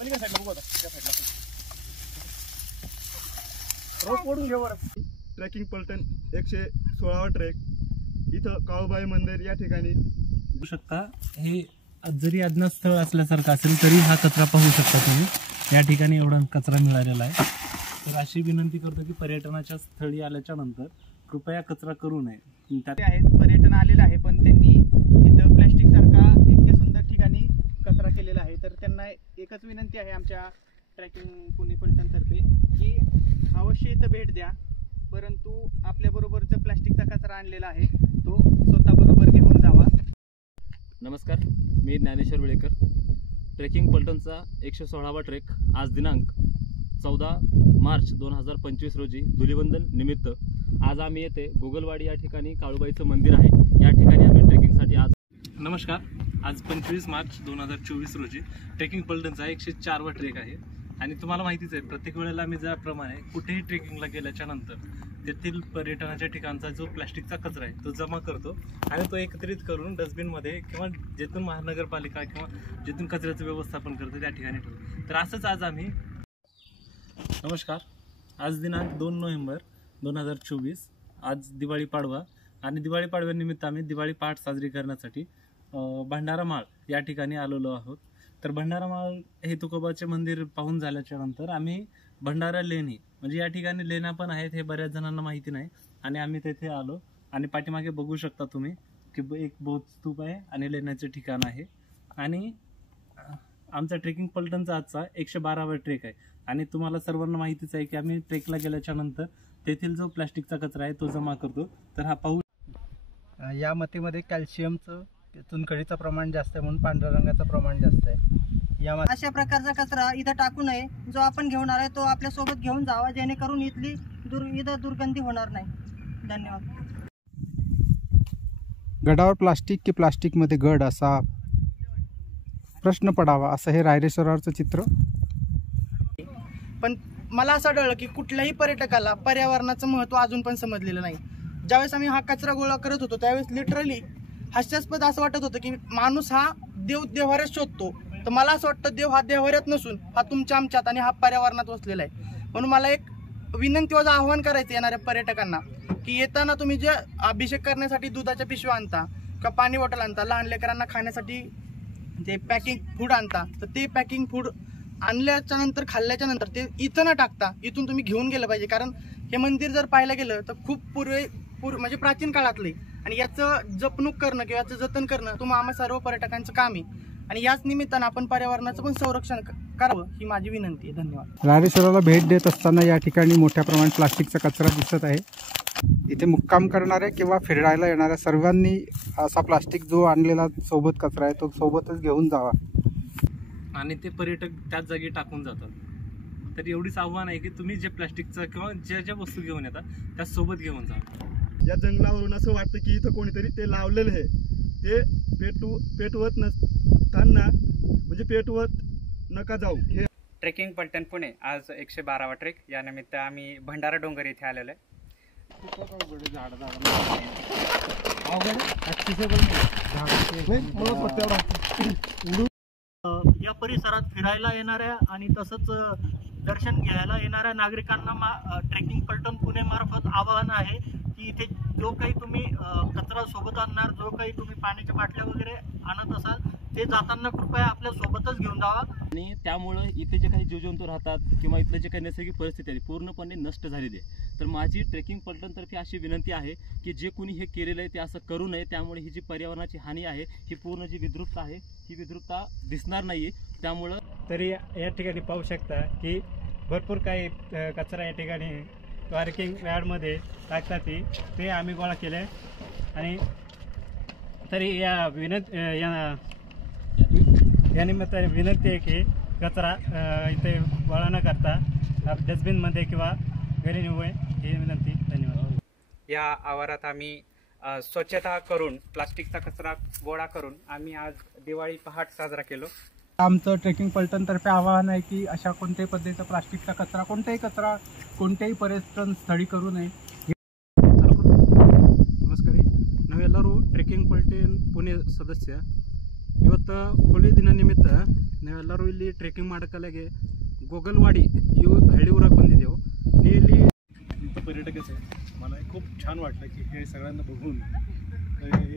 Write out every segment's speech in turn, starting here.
पलीकडे साईडला बघू आता त्या साईडला रोप ओढून घेऊ बरं. ट्रेकिंग पलटण 116वा ट्रेक. इथं काळूबाई मंदिर या ठिकाणी बघू शकता. हे जरी अज्ञात स्थळ असल्यासारखं असेल तरी हा कचरा पाहू शकता तुम्ही. या ठिकाणी एवढा कचरा मिळालेला आहे. तर अशी विनंती करतो की पर्यटनाच्या स्थळी आल्याच्या नंतर कृपया कचरा करू नये. आहेत पर्यटन आलेलं आहे पण त्यांनी इथं प्लॅस्टिक सारखा इतक्या सुंदर ठिकाणी कचरा केलेला आहे. तर त्यांना एकच विनंती आहे आमच्या ट्रेकिंग पुणे पलटणतर्फे की अवश्य इथं भेट द्या, परंतु आपल्याबरोबर जो प्लॅस्टिकचा कचरा आणलेला आहे तो स्वतःबरोबर घेऊन जावा. नमस्कार, मी ज्ञानेश्वर वेळेकर. ट्रेकिंग पलटणचा 116वा ट्रेक आज दिनांक 14 मार्च 2025 रोजी धुलिवंदन निमित्त आज आम्ही येथे गोगलवाडी या ठिकाणी काळूबाईचं मंदिर आहे. या ठिकाणी आम्ही ट्रेकिंगसाठी आज. नमस्कार, आज 25 मार्च 2024 रोजी ट्रेकिंग पलटणचा 104वा ट्रेक आहे. आणि तुम्हाला माहितीच आहे, प्रत्येक वेळेला आम्ही ज्याप्रमाणे कुठेही ट्रेकिंगला गेल्याच्या नंतर तेथील पर्यटनाच्या ठिकाणचा जो प्लॅस्टिकचा कचरा आहे तो जमा करतो आणि तो एकत्रित करून डस्टबिनमध्ये किंवा जेथून महानगरपालिका किंवा जेथून कचऱ्याचं व्यवस्थापन करतो त्या ठिकाणी ठेवतो. तर असंच आज आम्ही. नमस्कार, आज दिनांक 2 नोव्हेंबर 2024 आज दिवाळी पाडवा आणि दिवाळी पाडव्यानिमित्त आम्ही दिवाळी पहाट साजरी करण्यासाठी भंडारा माळ या ठिकाणी आलेलो आहोत. तर भंडारा माळ हे तुकोबाचे मंदिर पाहून झाल्याच्या नंतर आम्ही भंडारा लेणी म्हणजे या ठिकाणी लेण्या पण आहेत हे बऱ्याच जणांना माहिती नाही आणि आम्ही तेथे आलो. आणि पाठीमागे बघू शकता तुम्ही की एक बौद्ध स्तूप आहे आणि लेण्याचे ठिकाण आहे. आणि आमचा ट्रेकिंग पलटणचा आजचा 112वा ट्रेक आहे. आणि तुम्हाला सर्वांना माहितीच आहे की आम्ही ट्रेकला गेल्याच्या नंतर तेथील जो प्लॅस्टिकचा कचरा आहे तो जमा करतो. तर हा पाहू. या मातीमध्ये कॅल्शियमचं चुनखडीचं प्रमाण जास्त आहे म्हणून पांढऱ्या रंगाचं प्रमाण जास्त आहे. या अशा प्रकारचा कचरा इथं टाकू नये. जो आपण घेऊन आलाय तो आपल्या सोबत घेऊन जावा, जेणेकरून इथं दुर्गंधी होणार नाही. धन्यवाद. गडावर प्लास्टिक की प्लास्टिकमध्ये गड असा प्रश्न पडावा असं हे रायरे सरोवरचं चित्र. पण मला असं आढळलं की कुठल्याही पर्यटकाला पर्यावरणाचं महत्त्व अजून पण समजलेलं नाही. ज्यावेळेस आम्ही हा कचरा गोळा करत होतो त्यावेळेस लिटरली हास्यास्पद असं वाटत होतं की माणूस हा देवाऱ्यात शोधतो. तर मला असं वाटतं देव हा देवाऱ्यात नसून हा तुमच्या आमच्यात आणि हा पर्यावरणात वसलेला आहे. म्हणून मला एक विनंती व आव्हान करायचं येणाऱ्या पर्यटकांना की येताना तुम्ही जे अभिषेक करण्यासाठी दुधाच्या पिशव्या आणता किंवा पाणी बॉटल आणता, लहान लेकरांना खाण्यासाठी ते पॅकिंग फूड आणता, तर ते पॅकिंग फूड आणल्याच्या नंतर खाल्ल्याच्या नंतर ते इथं न टाकता इथून तुम्ही घेऊन गेलं पाहिजे. कारण हे मंदिर जर पाहायला गेलं तर खूप म्हणजे प्राचीन काळातले आणि याचं जपणूक करणं किंवा याचं जतन करणं तुम्हा आम्हा सर्व पर्यटकांचं काम आहे. आणि याच निमित्तानं आपण पर्यावरणाचं पण संरक्षण करावं ही माझी विनंती आहे. धन्यवाद. रायरे सरोवराला भेट देत असताना या ठिकाणी मोठ्या प्रमाणात प्लास्टिकचा कचरा दिसत आहे. इथे मुक्काम करणाऱ्या किंवा फिरायला येणाऱ्या सर्वांनी असा प्लास्टिक जो आणलेला सोबत कचरा आहे तो सोबतच घेऊन जावा. आणि ते पर्यटक त्याच जागी टाकून जातात. तर एवढीच आव्हान आहे की तुम्ही जे प्लॅस्टिकचं किंवा ज्या वस्तू घेऊन येतात त्या सोबत घेऊन जा. या जंगलावरून असं वाटतं की इथं कोणीतरी ते लावलेलं आहे ते पेटवत नसताना म्हणजे पेटवत नका जाऊ. हे ट्रेकिंग पलटण पुणे आज 112वा ट्रेक. या निमित्त आम्ही भंडारा डोंगर येथे आलेलो आहे. या परिसरात फिरायला येणाऱ्या आणि तसंच दर्शन घ्यायला येणाऱ्या नागरिकांना ट्रेकिंग पलटण पुणे मार्फत आवाहन आहे की इथे जो काही तुम्ही कचरा सोबत आणणार, जो काही तुम्ही पाण्याच्या बाटल्या वगैरे आणत असाल ते जाताना कृपया आपल्या सोबतच घेऊन जावा. आणि त्यामुळं इथे जे काही जीवजंतू राहतात किंवा इथलं जे काही नैसर्गिक परिस्थिती आहे पूर्णपणे नष्ट झालेली आहे. तर माझी ट्रेकिंग पलटणतर्फे अशी विनंती आहे की जे कोणी हे केलेलं आहे ते असं करू नये. त्यामुळे ही जी पर्यावरणाची हानी आहे ही पूर्ण जी विद्रुपता आहे ही विद्रुपता दिसणार नाही. त्यामुळं तरी या ठिकाणी पाहू शकता की भरपूर काही कचरा या ठिकाणी पार्किंग यार्डमध्ये टाकतात ते आम्ही गोळा केले. आणि तरी या निमित्ताने विनंती आहे की कचरा इथे गोळा न करता डस्टबिनमध्ये किंवा घरी नेऊ ही विनंती. धन्यवाद. या आवारात आम्ही स्वच्छता करून प्लास्टिकचा कचरा गोळा करून आम्ही आज दिवाळी पहाट साजरा केलो. आमचं ट्रेकिंग पलटणतर्फे आवाहन आहे की अशा कोणत्याही पद्धतीचा प्लास्टिकचा कचरा कोणत्याही पर्यटन स्थळी करू नये. नमस्कार, ನಾವೆಲ್ಲರೂ ಟ್ರೆಕಿಂಗ್ ಪಲ್ಟನ್ ಪುಣೆ ಸದಸ್ಯ ಇವತ್ತು ಹೋಳಿ ದಿನ ನಿಮಿತ್ತ ನಾವೆಲ್ಲರೂ ಇಲ್ಲಿ ಟ್ರೆಕಿಂಗ್ ಮಾಡೋಕಲಾಗೆ गोगलवाडी इव हळ्ळी ऊराक बंदिदेव नी इल्ली इथं पर्यटकच आहे मला खूप छान वाटलं की हे सगळ्यांना बघून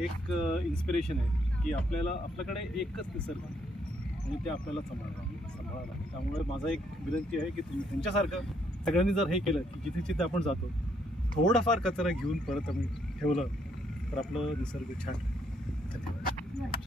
एक इन्स्पिरेशन आहे की आपल्याकडे एकच निसर्ग आणि ते आपल्याला सांभाळायला. त्यामुळे माझा एक विनंती आहे की तुम्ही त्यांच्यासारखं सगळ्यांनी जर हे केलं की जिथे जिथे आपण जातो थोडाफार कचरा घेऊन परत आम्ही ठेवलं तर आपलं निसर्ग छान. धन्यवाद.